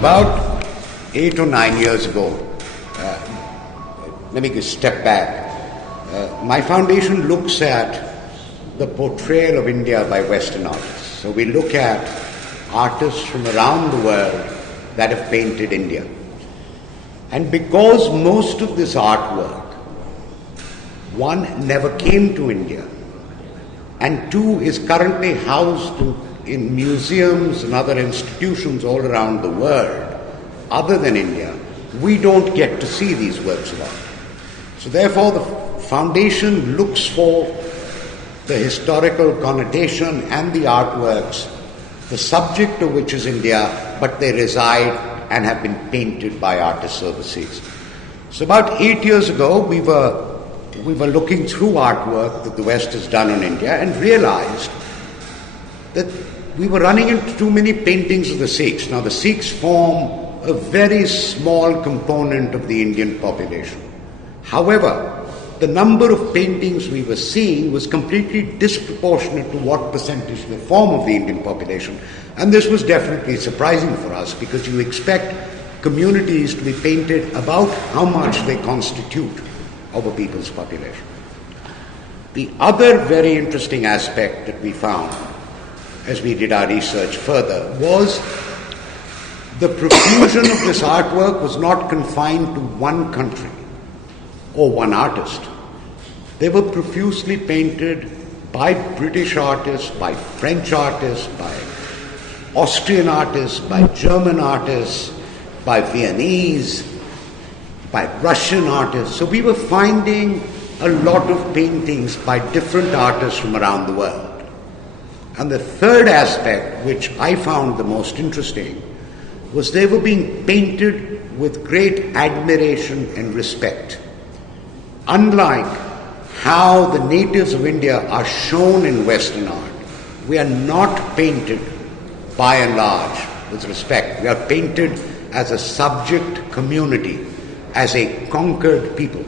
About 8 or 9 years ago, let me just step back. My foundation looks at the portrayal of India by Western artists. So we look at artists from around the world that have painted India. And because most of this artwork, one, never came to India, and two, is currently housed in museums and other institutions all around the world, other than India, we don't get to see these works of art. So therefore, the foundation looks for the historical connotation and the artworks, the subject of which is India, but they reside and have been painted by artists overseas. So about 8 years ago, we were looking through artwork that the West has done on India and realized that we were running into too many paintings of the Sikhs. Now, the Sikhs form a very small component of the Indian population. However, the number of paintings we were seeing was completely disproportionate to what percentage they form of the Indian population. And this was definitely surprising for us, because you expect communities to be painted about how much they constitute of a people's population. The other very interesting aspect that we found as we did our research further was the profusion of this artwork was not confined to one country or one artist. They were profusely painted by British artists, by French artists, by Austrian artists, by German artists, by Viennese, by Russian artists. So we were finding a lot of paintings by different artists from around the world. And the third aspect, which I found the most interesting, was they were being painted with great admiration and respect. Unlike how the natives of India are shown in Western art, we are not painted by and large with respect. We are painted as a subject community, as a conquered people.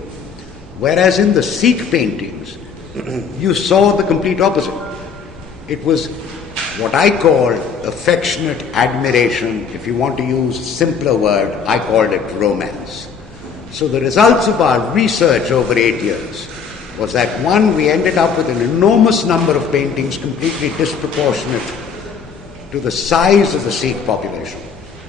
Whereas in the Sikh paintings, you saw the complete opposite. It was what I call affectionate admiration. If you want to use a simpler word, I called it romance. So the results of our research over 8 years was that, one, we ended up with an enormous number of paintings completely disproportionate to the size of the Sikh population.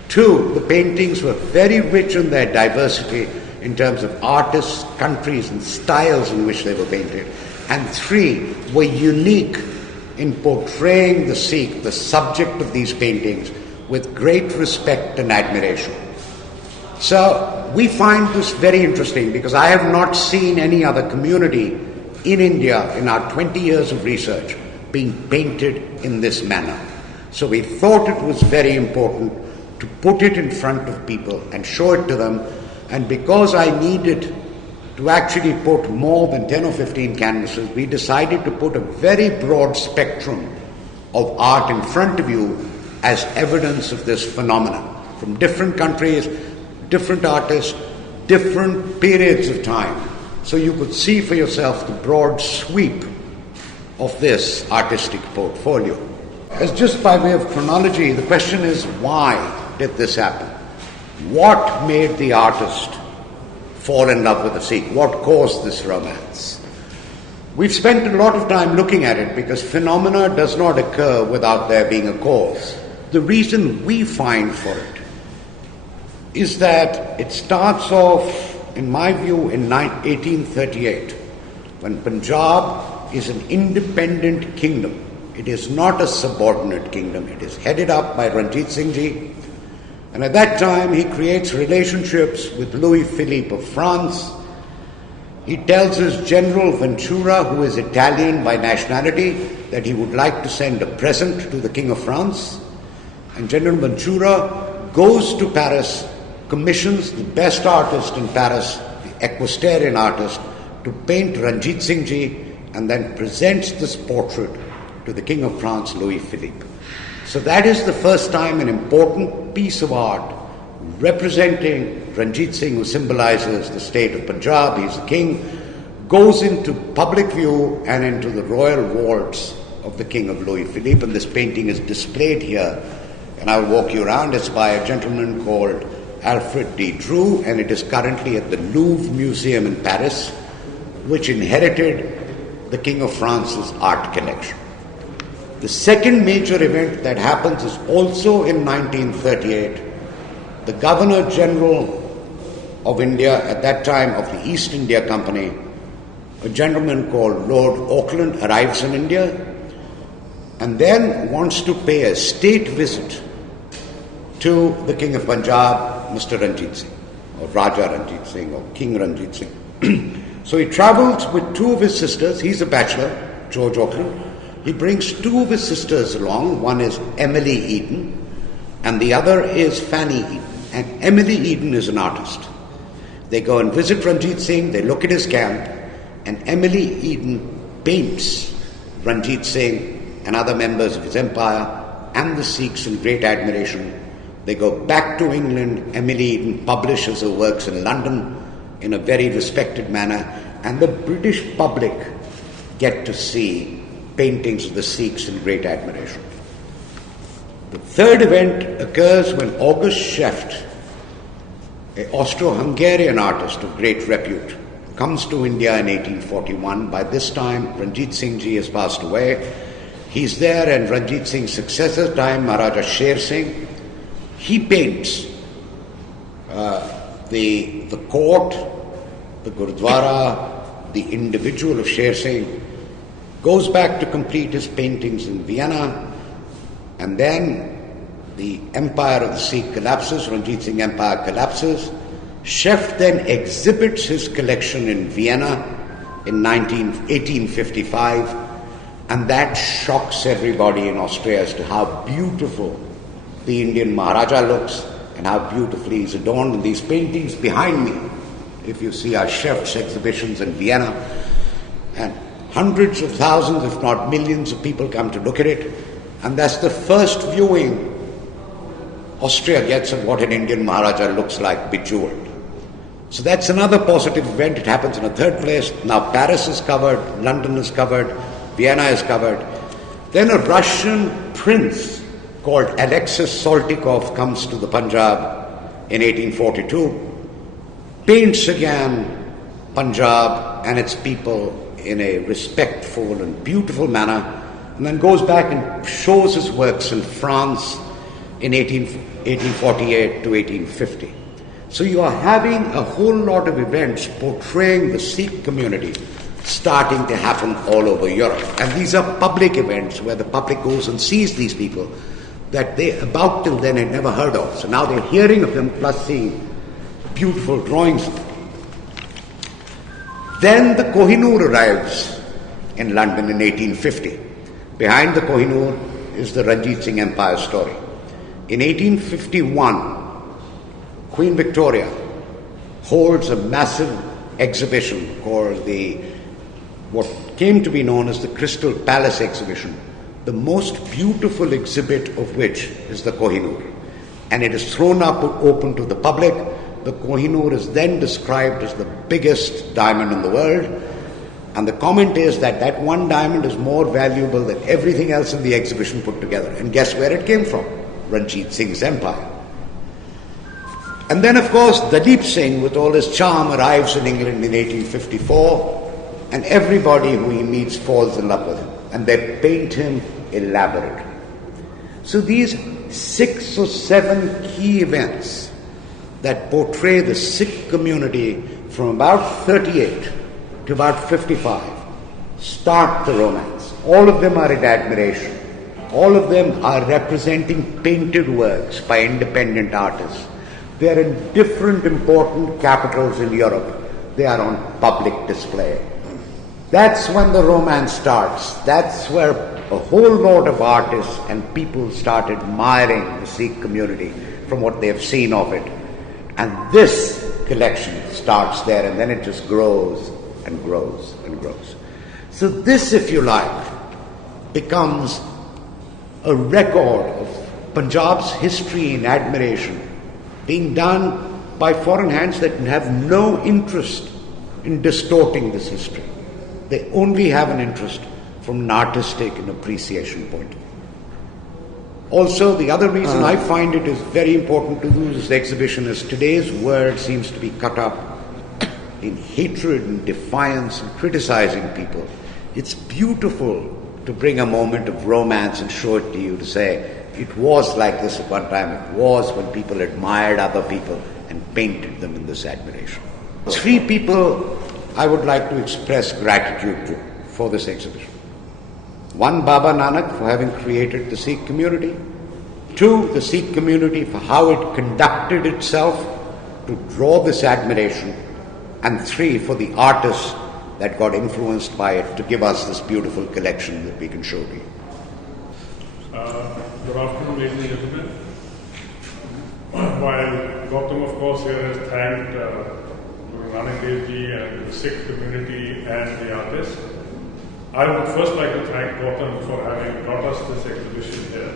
Two, the paintings were very rich in their diversity in terms of artists, countries, and styles in which they were painted. And three, were unique in portraying the Sikh, the subject of these paintings, with great respect and admiration. So we find this very interesting, because I have not seen any other community in India in our 20 years of research being painted in this manner. So we thought it was very important to put it in front of people and show it to them. And because I needed to actually put more than 10 or 15 canvases, we decided to put a very broad spectrum of art in front of you as evidence of this phenomenon, from different countries, different artists, different periods of time, so you could see for yourself the broad sweep of this artistic portfolio. As just by way of chronology, the question is, why did this happen? What made the artist fall in love with the Sikh? What caused this romance? We've spent a lot of time looking at it, because phenomena does not occur without there being a cause. The reason we find for it is that it starts off, in my view, in 1838, when Punjab is an independent kingdom. It is not a subordinate kingdom. It is headed up by Ranjit Singh Ji. And at that time, he creates relationships with Louis Philippe of France. He tells his General Ventura, who is Italian by nationality, that he would like to send a present to the King of France. And General Ventura goes to Paris, commissions the best artist in Paris, the equestrian artist, to paint Ranjit Singh Ji, and then presents this portrait to the King of France, Louis Philippe. So that is the first time an important piece of art representing Ranjit Singh, who symbolizes the state of Punjab, he's the king, goes into public view and into the royal vaults of the King of Louis Philippe, and this painting is displayed here and I'll walk you around. It's by a gentleman called Alfred De Dreux, and it is currently at the Louvre Museum in Paris, which inherited the King of France's art collection. The second major event that happens is also in 1938. The Governor General of India, at that time of the East India Company, a gentleman called Lord Auckland, arrives in India and then wants to pay a state visit to the King of Punjab, Mr. Ranjit Singh, or Raja Ranjit Singh, or King Ranjit Singh. So he travels with two of his sisters. He's a bachelor, George Auckland. He brings two of his sisters along. One is Emily Eden, and the other is Fanny Eden. And Emily Eden is an artist. They go and visit Ranjit Singh, they look at his camp, and Emily Eden paints Ranjit Singh and other members of his empire and the Sikhs in great admiration. They go back to England. Emily Eden publishes her works in London in a very respected manner, and the British public get to see paintings of the Sikhs in great admiration. The third event occurs when August Schoefft, an Austro-Hungarian artist of great repute, comes to India in 1841. By this time, Ranjit Singh Ji has passed away. He's there, and Ranjit Singh's successor time, Maharaja Sher Singh, he paints the court, the Gurudwara, the individual of Sher Singh, goes back to complete his paintings in Vienna, and then the empire of the Sikh collapses, Ranjit Singh empire collapses. Schoefft then exhibits his collection in Vienna in 1855, and that shocks everybody in Austria as to how beautiful the Indian Maharaja looks and how beautifully he's adorned. And these paintings behind me, if you see, are Schoefft's exhibitions in Vienna, and hundreds of thousands, if not millions of people come to look at it, and that's the first viewing Austria gets of what an Indian Maharaja looks like, bejeweled. So that's another positive event. It happens in a third place. Now Paris is covered, London is covered, Vienna is covered. Then a Russian prince called Alexis Soltykoff comes to the Punjab in 1842, paints again Punjab and its people in a respectful and beautiful manner, and then goes back and shows his works in France in 1848 to 1850. So you are having a whole lot of events portraying the Sikh community starting to happen all over Europe. And these are public events where the public goes and sees these people that they about till then had never heard of. So now they're hearing of them plus seeing beautiful drawings. Then the Kohinoor arrives in London in 1850. Behind the Kohinoor is the Ranjit Singh Empire story. In 1851, Queen Victoria holds a massive exhibition called what came to be known as the Crystal Palace exhibition, the most beautiful exhibit of which is the Kohinoor. And it is thrown up open to the public. The Kohinoor is then described as the biggest diamond in the world. And the comment is that that one diamond is more valuable than everything else in the exhibition put together. And guess where it came from? Ranjit Singh's empire. And then, of course, Dalip Singh, with all his charm, arrives in England in 1854, and everybody who he meets falls in love with him, and they paint him elaborately. So these 6 or 7 key events that portray the Sikh community from about 38 to about 55 start the romance. All of them are in admiration. All of them are representing painted works by independent artists. They are in different important capitals in Europe. They are on public display. That's when the romance starts. That's where a whole lot of artists and people start admiring the Sikh community from what they have seen of it. And this collection starts there, and then it just grows and grows and grows. So this, if you like, becomes a record of Punjab's history and admiration being done by foreign hands that have no interest in distorting this history. They only have an interest from an artistic and appreciation point of view. Also, the other reason I find it is very important to do this exhibition is today's world seems to be cut up in hatred and defiance and criticizing people. It's beautiful to bring a moment of romance and show it to you, to say, it was like this at one time. It was when people admired other people and painted them in this admiration. 3 people I would like to express gratitude to for this exhibition. 1, Baba Nanak for having created the Sikh community. 2, the Sikh community for how it conducted itself to draw this admiration. And 3, for the artists that got influenced by it to give us this beautiful collection that we can show to you. Good afternoon, ladies and gentlemen. While Gautam, of course, here has thanked Guru Nanak Dev Ji and the Sikh community and the artists, I would first like to thank Gautam for having brought us this exhibition here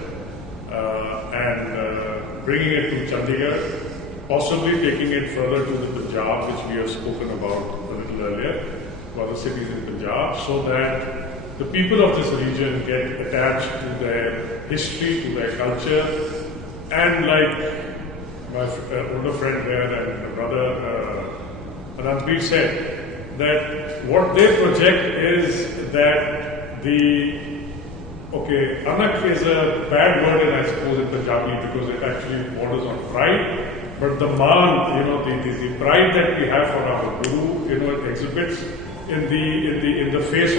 and bringing it to Chandigarh, possibly taking it further to the Punjab, which we have spoken about a little earlier, for the cities in Punjab, so that the people of this region get attached to their history, to their culture, and like my older friend here and my brother Anandbir said, that what they project is that anak is a bad word, I suppose, in Punjabi, because it actually borders on pride, but the maan, the pride that we have for our Guru, it exhibits in the face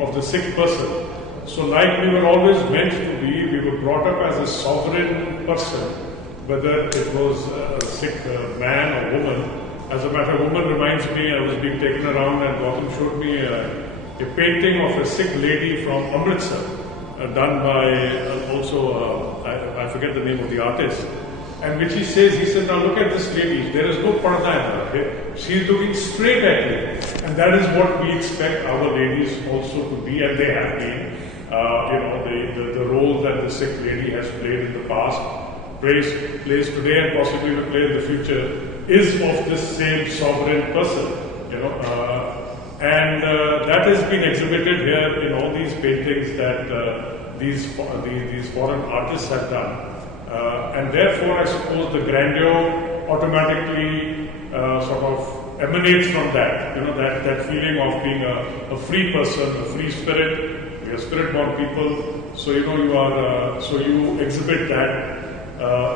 of the Sikh person. So like we were always meant to be, we were brought up as a sovereign person, whether it was a Sikh man or woman. As a matter, woman reminds me, I was being taken around and Gautam showed me a painting of a Sikh lady from Amritsar, done by I forget the name of the artist, and which he said, now look at this lady, there is no parda in her hair. She is looking straight at you, and that is what we expect our ladies also to be, and they have been. The role that the Sikh lady has played in the past, plays today, and possibly will play in the future, is of this same sovereign person, and that has been exhibited here in all these paintings that these foreign artists have done. And therefore, I suppose the grandeur automatically sort of emanates from that, that feeling of being a free person, a free spirit. We are spirit-born people, so you exhibit that.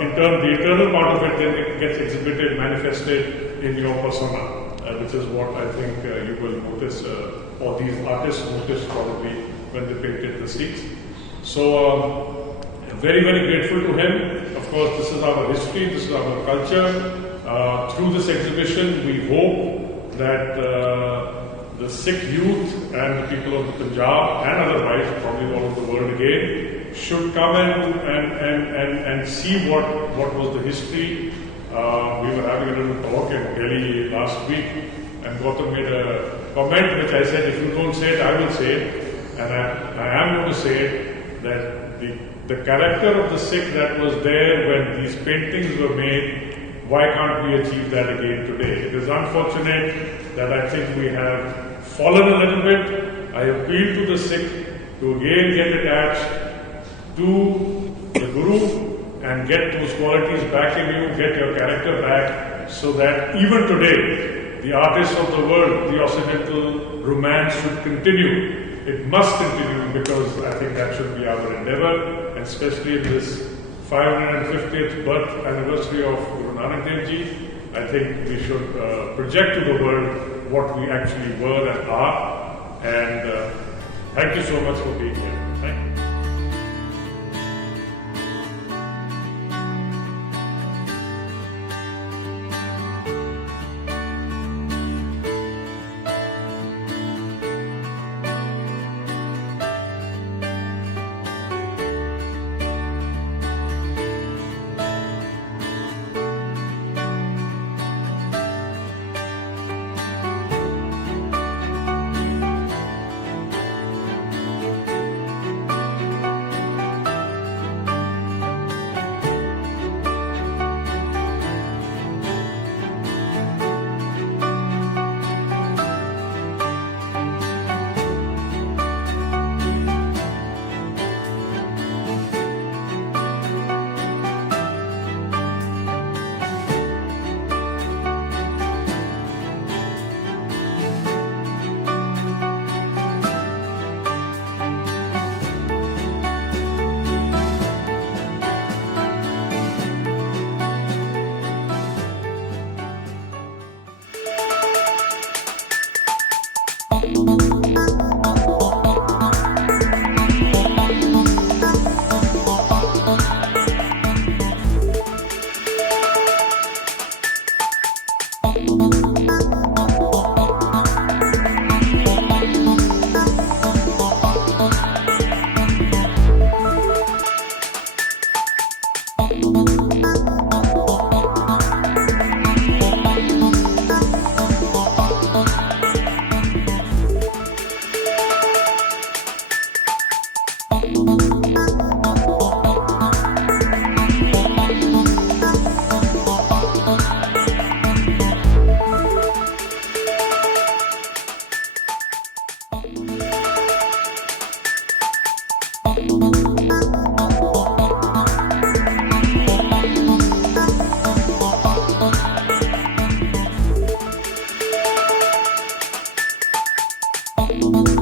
In turn, the eternal part of it then it gets exhibited, manifested in your persona, which is what I think you will notice, or these artists noticed probably when they painted the Sikhs. So, very, very grateful to him. Of course, this is our history, this is our culture. Through this exhibition, we hope that the Sikh youth and the people of the Punjab and otherwise, probably all over the world again, should come and see what was the history. We were having a little talk in Delhi last week, and Gautam made a comment which I said, if you don't say it, I will say it. And I am going to say it, that the character of the Sikh that was there when these paintings were made, why can't we achieve that again today? It is unfortunate that I think we have fallen a little bit. I appeal to the Sikh to again get attached to the Guru and get those qualities back in you, get your character back, so that even today, the artists of the world, the occidental romance should continue. It must continue, because I think that should be our endeavor, and especially in this 550th birth anniversary of Guru Nanak Dev Ji, I think we should project to the world what we actually were and are. And thank you so much for being here. Thank you. day.